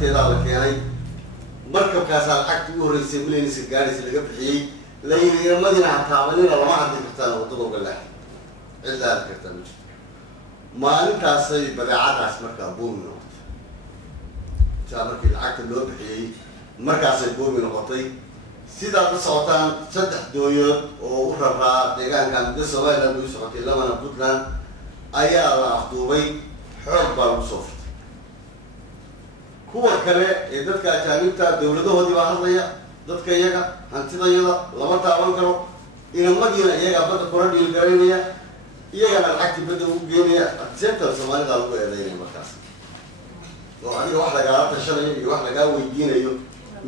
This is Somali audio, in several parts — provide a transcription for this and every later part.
agteeda la keenay markabkaasaa lacagta ugu horreysay milyanska gaadhaysa laga bixiyey layidhi madiina ha taabanina lama hadli kartaan waddada uga leex cid la hadli kartaa ma jirto maalintaasay badeecadaas markaa boomi noqotay saa markii lacagta loo bixiyey markaasay boomi noqotay sidaad la socotaan 3 dooyood oo u raraa deegaanka muddo Soomaaliland u socotay lamana Puntland ayaa la afduubay xoog baa lagu soo furtay kuwa kale ee dadka ajaanibta dawladahoodii baa hadlaya dadka iyaga hantidayada lama taaban karo inamadiina iyaga badda kula dhiilgaraynaya iyagana lacagtii badda ugu geenaya adsenta Soomaalida lagu eedeynaya markaas oo adiga wax lagala tashanayo iyo wax lagaa weydiinayo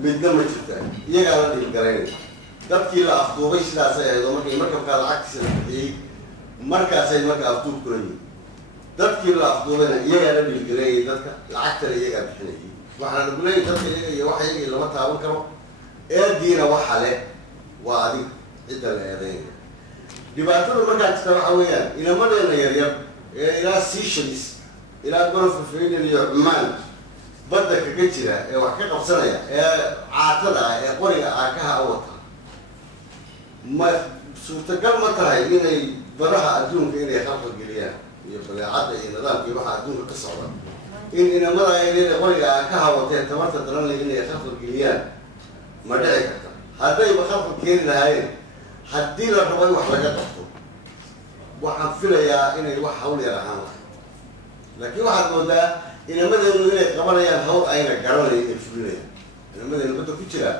midna ma jirta iyagaa la dhiilgaraynaya dadkii la afduubay sidaasay ahayd oo markabkaa lacagtiisa la bixiyey markaasay marka afduub kula yihin dadkii la afduubayna iyagaa la dhiilgaraynayay dadka lacagtana iyagaa bixinayay waxaana lagu leeyahay dadka iyaga iyo wax iyaga lama taaban karo eediina waxa leh waa adig cidda la eedeynaya dhibaatada markaa jirta waxa weeyaan inamadeena yaryar ee ilaa Seychelles ilaa golfka Finland iyo Oman badda kaga jira ee wax ka qabsanaya ee caatada ah ee qoriga aakaha wata ma suurtagal ma tahay inay badaha adduunka inay khalkhal geliyaan iyo badeecada iyo nidaamkii waxa adduunka ka socda in inamada ay qoriga aakaha wateen tamarta daran inay khalkhal geliyaan ma dhici karta haddayba khalkhal keeni lahaayeen haddii la rabo in wax laga qabto waxaan filayaa inay wax hawl yar ahaan lahayd laakiin waxaad moodaa inamadeenu inay qabanayaan hawl ayna garanayn inay fulinayaan inamadeenu badda ku jira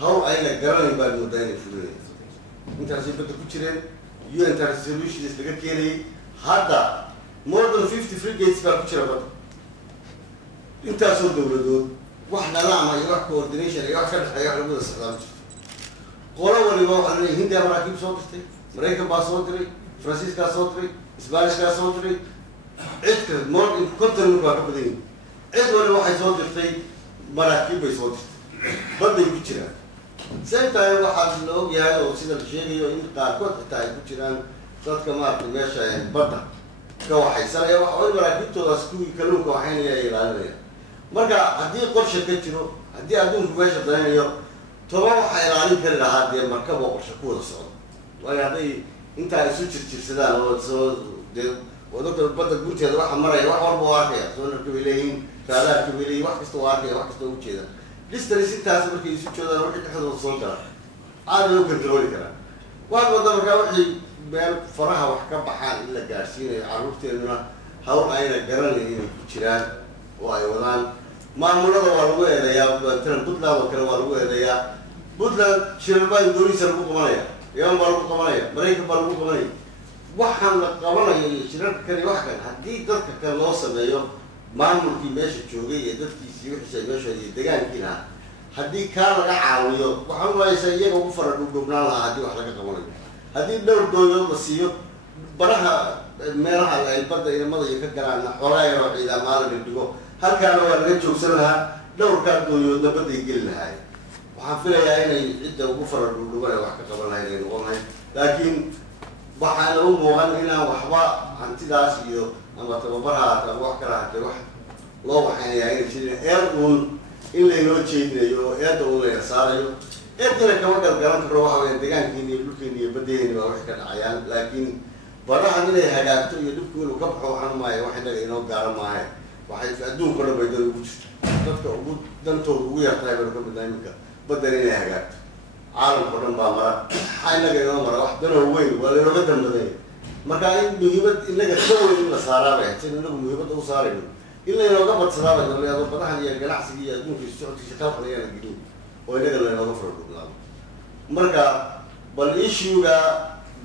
hawl ayna garanayn baad moodaa inay fulinayaan intaasay badda ku jireen UN resolutions laga keenayay hadda more than 50 frigates baa ku jira badda intaasoo dawladood wax nadaama iyo wax coordination iyo wax ka dhexeeya wax lagu wada socdaa ma jirto qolo waliba waxaa leeyahay Hindiya maraakiib soo dirtay Maraykan baa soo diray Faransiiskaa soo diray Isbaanishkaa soo diray cid ka more in continent baa ka badan yihiin cid waliba waxay soo dirtay maraakiib bay soo dirtay badday ku jiraan sababtaa waxaa la ogyahay oo sida la sheegayo in qaarkood xitaa ay ku jiraan dadka maaragtay meesha badda ka waxaysanaya waxa way maraakiibtoodaas kuwii kalluunka waxaynaya ay ilaalinayaan marka haddii qorshe ka jiro haddii adduunku meesha danaynayo toba waxaa ilaalin kari lahaa dee markab oo qorshe ku wada socdo waayo hadday intaa isu jirjirsadaan oo soo dee wadada badda gunteeda waxa maraya wax walba waa arkaya soonarka bay leeyihiin raadaarka bay leeyihin wax kasta waa arkaya wax kasta ugu jeeda distance intaas markay isu joodaan wixii dhexdooda soo gala caadi loo kontrooli karaa waad wadda markaa wixii meel faraha wax ka baxaan in la gaadhsiinayo carruurteeduna hawl ayna garanayn inay ku jiraan oo ay wadaan maamulada waa lagu eedeeyaa taran Puntland oo kale waa lagu eedeeyaa Puntland shirba Indonesia lagu qabanaya Yaman baa lagu qabanaya Maraykan baa lagu qabanaya waxaan la qabanayo shirarka kale wax kan haddii dadka kale loo sameeyo maamulkii meesha joogay ee dadkiisii wixii meesha iyo deegaankiina haddii kaa laga caawiyo waxaan waysa iyaga ugu fara dhubnaan lahaa haddii wax laga qabanayo haddii dhowr dooyood la siiyo baraha meelaha ay badda inamada iyo ka galaan xoolaha yar oo ciidamada la dhigo halkaana waa laga joogsan lahaa dhowrkaa dooyoodna badday geli lahaayeen waxaan filayaa inay cidda ugu fara dhubdhuban wax ka qaban lahayd ay noqon lahayd laakiin waxaana u muuqan inaan waxba hantidaas iyo ama tababaraha ama wax kala hatay wax loo waxaynayaa inay jirin eed uun in laynoo jeedinayo oo eedda uun layna saarayo eedina kama galgalan karo waxa weya deegaankiina iyo dhulkeena iyo baddeena baa wax ka dhacayaan laakiin badahan inay hagaagto iyo dhibku inuu ka baxo waxaan maayo wax innaga inoo gaara maahe waxay adduunka dhan bay dad ugu jirto dadka ugu dantooda ugu yartahay baynu ka midnahay iminka baddan inay hagaagto caalamka dhan baa mara maxaa innaga inoo mara wax danoo weyn waa laynooga danbadanya marka in muhiimad innaga ka weyn in la saaraabay sin inagu muhiimadda u saarayno in laynooga badsadaabay naleado badahan iyo ganacsiga iyo adduunka isu socodkiisa khalqalayana gelin oo innaga laynooga fara dhubnaado marka bal issuega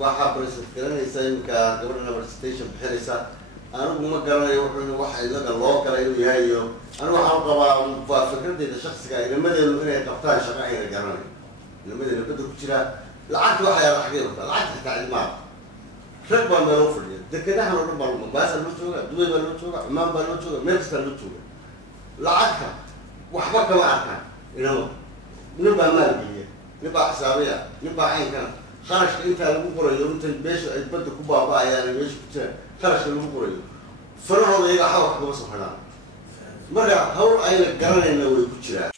waxaa present garanaysa iminka gabadha representation bixinaysa anigu ma garanayo wuxuu waxa inaga loo galay inuu yahay iyo anigu waxaan qabaa waa fikradeyda shaksiga inamadeenu inay qabtaan shaqo ayna garanayo inamadeena badda ku jira lacagta waxaa yaala xagee marka lacagta xitaa cilmaha rag baa meeloo fadhiya dekedahan oo dhan baa Mombasa loo jooga Dubai baa loo jooga Oman baa loo jooga meel kasta loo jooga lacagta waxba kama arkaan inama nin baa maalgeliya nin baa xisaabiya nin baa caynkana kharashka intaa lagu qorayo inta meesha ay badda ku baaba'ayaan meesha ku jiraan kharashka lagu qorayo farahooda iyaga xawar kama soo xidhaan مرة هول أين قررنا إنه ويكشرا